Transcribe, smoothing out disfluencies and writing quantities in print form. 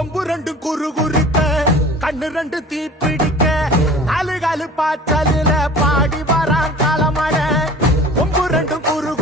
கொம்பு ரெண்டு குறு குறுக்க கண்ணு ரெண்டு தீ பிடிக்க நாலு காலு பாய்ச்சலில பாடி வரான் காலமட கொம்பு ரெண்டு குறு